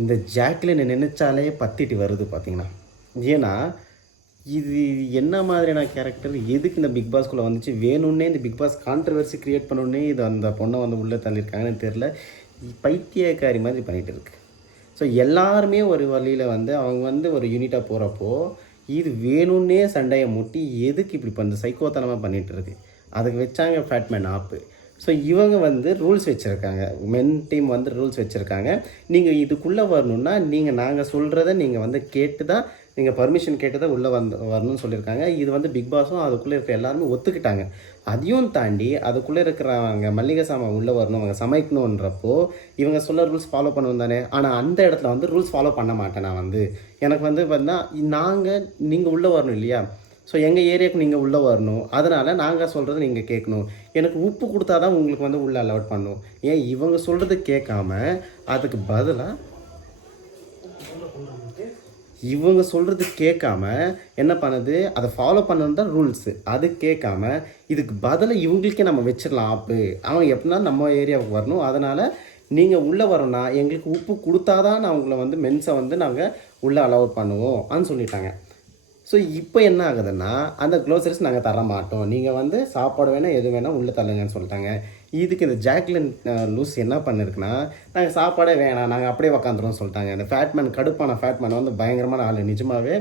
இந்த ஜாக்லின் நினைச்சாலே பத்திட்டு வருது பார்த்தீங்கன்னா. ஏன்னா இது என்ன மாதிரியான கேரக்டர், எதுக்கு இந்த பிக் பாஸ்குள்ளே வந்துச்சு, வேணும்னே இந்த பிக் பாஸ் கான்ட்ரவர்சி க்ரியேட் பண்ணோன்னே இது அந்த பொண்ணை வந்து உள்ளே தள்ளியிருக்காங்கன்னு தெரில. பைத்தியக்காரி மாதிரி பண்ணிகிட்டு இருக்கு. ஸோ எல்லாருமே ஒரு வழியில் வந்து அவங்க வந்து ஒரு யூனிட்டாக போகிறப்போ இது வேணும்னே சண்டையை மூட்டி எதுக்கு இப்படி பண்ணுற சைக்கோத்தனமாக பண்ணிகிட்டு இருக்கு. அதுக்கு வச்சாங்க ஃபேட்மேன் ஆப்பு. ஸோ இவங்க வந்து ரூல்ஸ் வச்சுருக்காங்க, மென் டீம் வந்து ரூல்ஸ் வச்சுருக்காங்க. நீங்கள் இதுக்குள்ளே வரணுன்னா நாங்கள் சொல்கிறத நீங்கள் வந்து கேட்டு தான், நீங்கள் பர்மிஷன் கேட்டு தான் உள்ளே வரணும்னு சொல்லியிருக்காங்க. இது வந்து பிக் பாஸும் அதுக்குள்ளே இருக்கிற எல்லாருமே ஒத்துக்கிட்டாங்க. அதையும் தாண்டி அதுக்குள்ளே இருக்கிறவங்க மல்லிகை சாமான் உள்ளே வரணும், அவங்க சமைக்கணுன்றப்போ இவங்க சொல்ல ரூல்ஸ் ஃபாலோ பண்ணணும் தானே. ஆனால் அந்த இடத்துல வந்து ரூல்ஸ் ஃபாலோ பண்ண மாட்டேன் நான் வந்து. எனக்கு வந்து பார்த்தீங்கன்னா நீங்கள் உள்ளே வரணும் இல்லையா. ஸோ எங்கள் ஏரியாவுக்கு நீங்கள் உள்ளே வரணும், அதனால் நாங்கள் சொல்கிறத நீங்கள் கேட்கணும். எனக்கு உப்பு கொடுத்தா தான் உங்களுக்கு வந்து உள்ளே அலோட் பண்ணணும். ஏன் இவங்க சொல்கிறது கேட்காம அதுக்கு பதிலாக இவங்க சொல்கிறது கேட்காம என்ன பண்ணுது, அதை ஃபாலோ பண்ணணும் தான் ரூல்ஸு. அது கேட்காம இதுக்கு பதிலாக இவங்களுக்கே நம்ம வச்சிடலாம் ஆப்பு. அவங்க எப்படின்னா நம்ம ஏரியாவுக்கு வரணும், அதனால் நீங்கள் உள்ளே வரணும்னா எங்களுக்கு உப்பு கொடுத்தா தான் நான் உங்களை வந்து மென்ஸை வந்து நாங்கள் உள்ளே அலோட் பண்ணுவோம் அப்படின்னு சொல்லிட்டாங்க. ஸோ இப்போ என்ன ஆகுதுன்னா அந்த க்ளோசரிஸ் நாங்கள் தர மாட்டோம், நீங்கள் வந்து சாப்பாடு வேணால் எது வேணால் உள்ளே தள்ளுங்கன்னு சொல்லிட்டாங்க. இதுக்கு இந்த ஜாக்லின் லூஸ் என்ன பண்ணிருக்குன்னா, நாங்கள் சாப்பாடே வேணாம் நாங்கள் அப்படியே உக்காந்துருவோம்னு சொல்லிட்டாங்க. அந்த ஃபேட்மேன் கடுப்பான ஃபேட்மேன் வந்து பயங்கரமான ஆள். நிஜமாகவே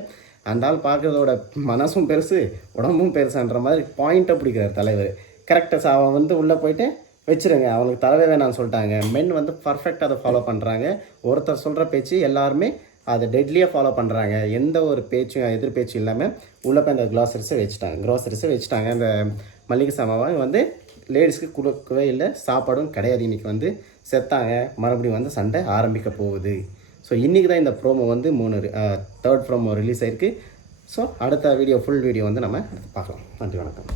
அந்த ஆள் பார்க்குறதோட மனசும் பெருசு உடம்பும் பெருசுன்ற மாதிரி பாயிண்ட்டை பிடிக்கிறார் தலைவர். கரெக்டாக அவன் வந்து உள்ளே போயிட்டு வச்சுருங்க, அவனுக்கு தரவே வேணான்னு சொல்லிட்டாங்க. மென் வந்து பர்ஃபெக்டாக அதை ஃபாலோ பண்ணுறாங்க. ஒருத்தர் சொல்கிற பேச்சு எல்லாருமே அதை டெட்லியாக ஃபாலோ பண்ணுறாங்க. எந்த ஒரு பேச்சும் எதிர் பேச்சும் இல்லாமல் உள்ளே போய் அந்த க்ராசரிஸை வச்சுட்டாங்க. அந்த மல்லிகை சாமாவை வந்து லேடிஸ்க்கு கொடுக்கவே இல்லை, சாப்பாடும் கிடையாது. இன்றைக்கி வந்து செத்தாங்க, மறுபடியும் வந்து சண்டை ஆரம்பிக்க போகுது. ஸோ இன்றைக்கி தான் இந்த ப்ரோமோ வந்து 3 ப்ரோமோ ரிலீஸ் ஆகிருக்கு. ஸோ அடுத்த வீடியோ ஃபுல் வீடியோ வந்து நம்ம பார்க்கலாம். நன்றி, வணக்கம்.